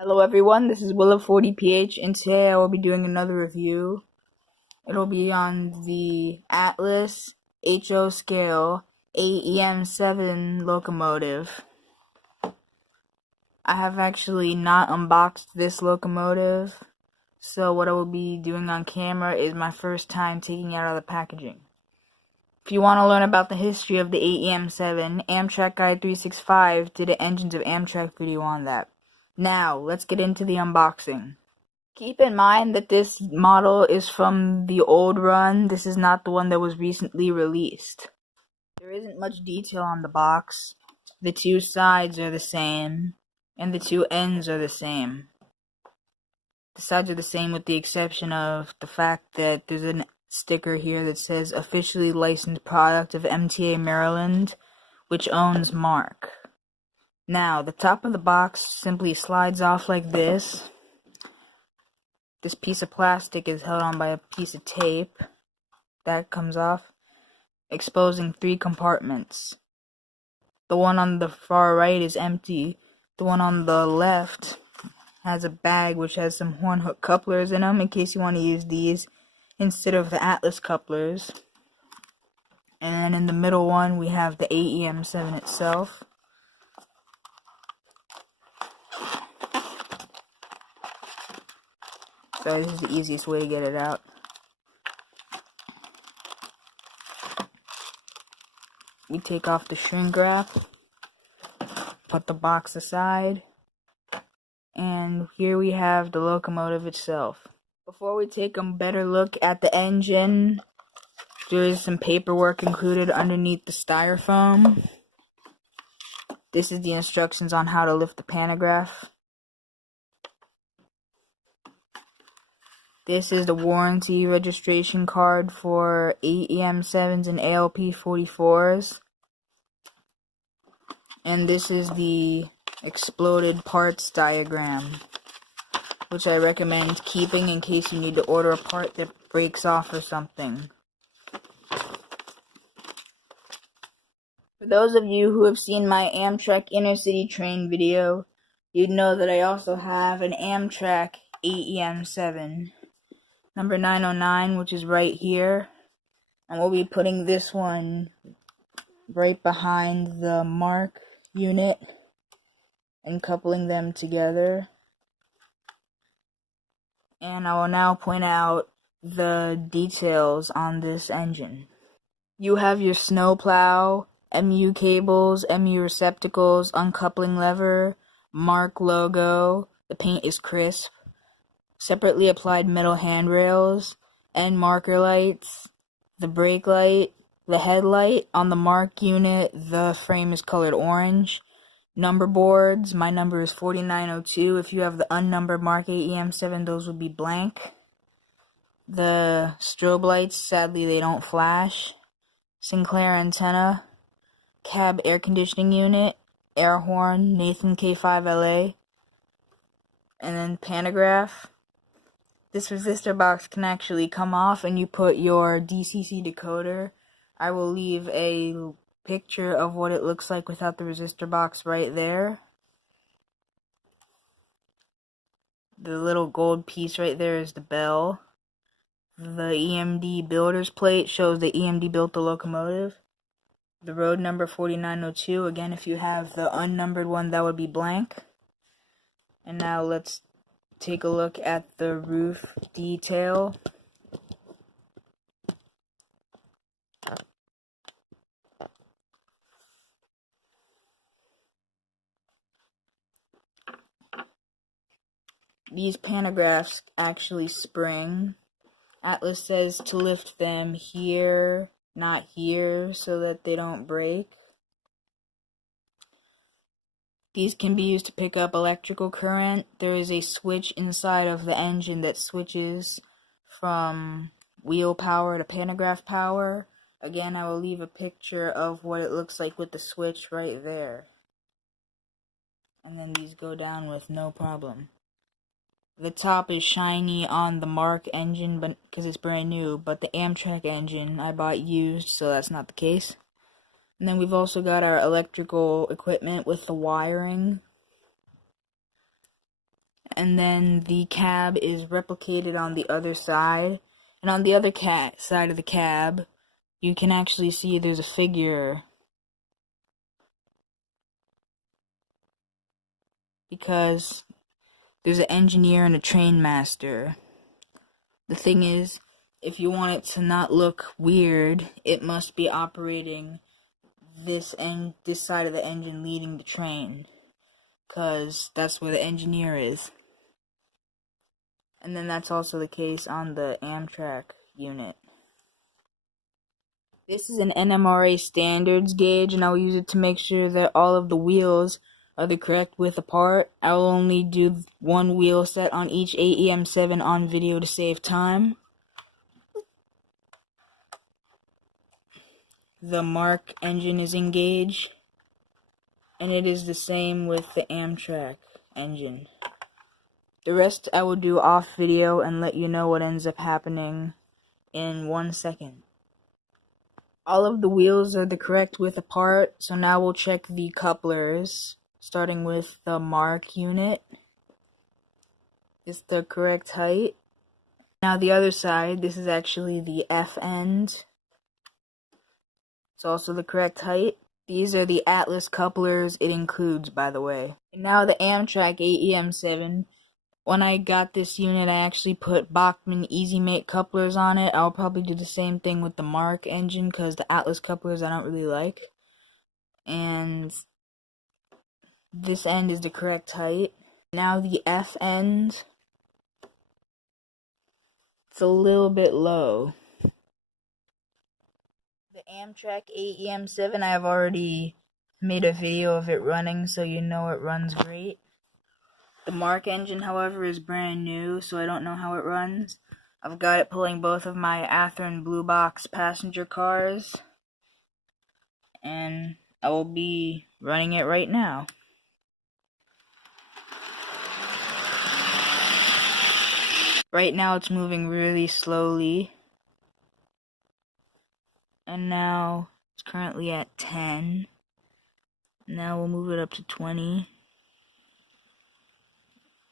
Hello everyone, this is Willow40PH, and today I will be doing another review. It'll be on the Atlas HO scale AEM-7 locomotive. I have actually not unboxed this locomotive, so what I will be doing on camera is my first time taking it out of the packaging. If you want to learn about the history of the AEM-7, Amtrak Guide 365 did an Engines of Amtrak video on that. Now, let's get into the unboxing. Keep in mind that this model is from the old run. This is not the one that was recently released. There isn't much detail on the box. The two sides are the same, and the two ends are the same. The sides are the same with the exception of the fact that there's a sticker here that says officially licensed product of MTA Maryland, which owns MARC. Now, the top of the box simply slides off like this. This piece of plastic is held on by a piece of tape. That comes off, exposing 3 compartments. The one on the far right is empty. The one on the left has a bag which has some horn hook couplers in them in case you want to use these instead of the Atlas couplers. And in the middle one we have the AEM-7 itself. So this is the easiest way to get it out. We take off the shrink wrap, put the box aside, and here we have the locomotive itself. Before we take a better look at the engine, there is some paperwork included underneath the styrofoam. This is the instructions on how to lift the pantograph. This is the warranty registration card for AEM-7s and ALP-44s. And this is the exploded parts diagram, which I recommend keeping in case you need to order a part that breaks off or something. For those of you who have seen my Amtrak Inner City Train video, you'd know that I also have an Amtrak AEM-7. Number 909, which is right here, and we'll be putting this one right behind the MARC unit and coupling them together. And I will now point out the details on this engine. You have your snowplow, MU cables, MU receptacles, uncoupling lever, MARC logo, the paint is crisp. Separately applied metal handrails, and marker lights, the brake light, the headlight. On the MARC unit, the frame is colored orange. Number boards, my number is 4902. If you have the unnumbered MARC AEM-7, those would be blank. The strobe lights, sadly they don't flash. Sinclair antenna, cab air conditioning unit, air horn, Nathan K5LA, and then pantograph. This resistor box can actually come off and you put your DCC decoder. I will leave a picture of what it looks like without the resistor box right there. The little gold piece right there is the bell. The EMD builder's plate shows that EMD built the locomotive. The road number 4902, again if you have the unnumbered one that would be blank. And now let's take a look at the roof detail. These pantographs actually spring. Atlas says to lift them here, not here, so that they don't break. These can be used to pick up electrical current. There is a switch inside of the engine that switches from wheel power to pantograph power. Again, I will leave a picture of what it looks like with the switch right there. And then these go down with no problem. The top is shiny on the MARC engine because it's brand new, but the Amtrak engine I bought used, so that's not the case. And then we've also got our electrical equipment with the wiring. and then the cab is replicated on the other side. And on the other side of the cab, you can actually see there's a figure, because there's an engineer and a train master. The thing is, if you want it to not look weird, it must be operating this side of the engine leading the train, because that's where the engineer is. And then that's also the case on the Amtrak unit. This is an NMRA standards gauge, and I'll use it to make sure that all of the wheels are the correct width apart. I will only do one wheel set on each AEM-7 on video to save time. The MARC engine is in gauge, and it is the same with the Amtrak engine. The rest I will do off video and let you know what ends up happening in 1 second. All of the wheels are the correct width apart, so now we'll check the couplers, starting with the MARC unit. It's the correct height. Now the other side, this is actually the F end. It's also the correct height. These are the Atlas couplers it includes, by the way. And now the Amtrak AEM-7. When I got this unit, I actually put Bachmann Easy Mate couplers on it. I'll probably do the same thing with the MARC engine, because the Atlas couplers I don't really like. And this end is the correct height. Now the F end, it's a little bit low. The Amtrak AEM-7, I have already made a video of it running, so you know it runs great. The MARC engine, however, is brand new, so I don't know how it runs. I've got it pulling both of my Athearn Blue Box passenger cars, and I will be running it right now. Right now it's moving really slowly, and now it's currently at 10. Now we'll move it up to 20.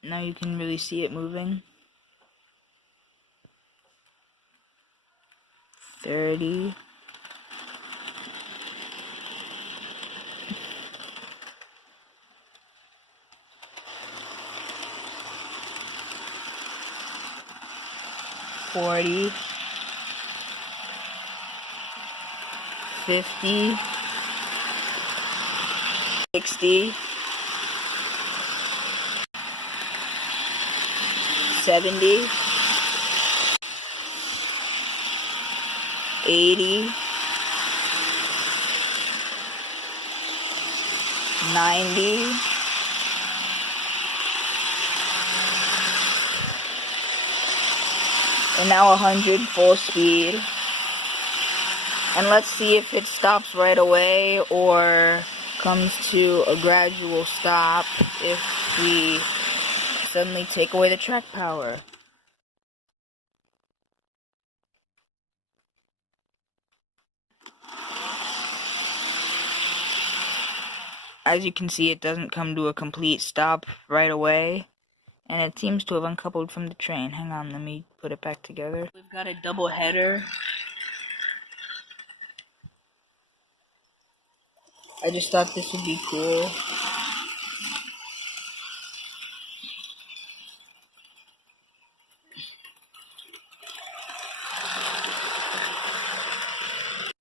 Now you can really see it moving. 30. 40. 50. 60. 70, 80, 90, 100 full speed. And let's see if it stops right away or comes to a gradual stop if we suddenly take away the track power. As you can see, it doesn't come to a complete stop right away, and it seems to have uncoupled from the train. Hang on, let me put it back together. We've got a double header. I just thought this would be cool.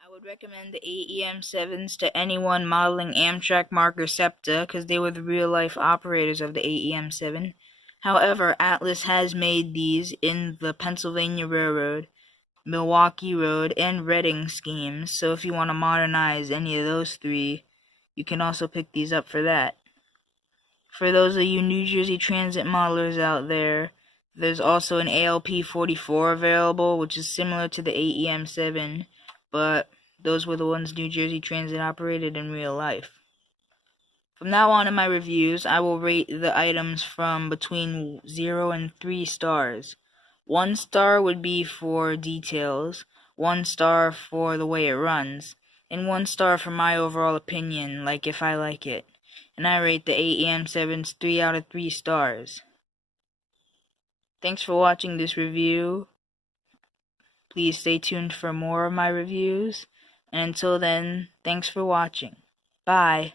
I would recommend the AEM-7s to anyone modeling Amtrak, MARC, or SEPTA, because they were the real-life operators of the AEM-7. However, Atlas has made these in the Pennsylvania Railroad, Milwaukee Road, and Reading schemes, so if you want to modernize any of those three, you can also pick these up for that. For those of you New Jersey Transit modelers out there, there's also an ALP 44 available, which is similar to the AEM-7, but those were the ones New Jersey Transit operated in real life. From now on in my reviews, I will rate the items from between 0 and 3 stars. 1 star would be for details, 1 star for the way it runs, and 1 star for my overall opinion, like if I like it. And I rate the AEM-7s 3 out of 3 stars. Thanks for watching this review. Please stay tuned for more of my reviews. And until then, thanks for watching. Bye.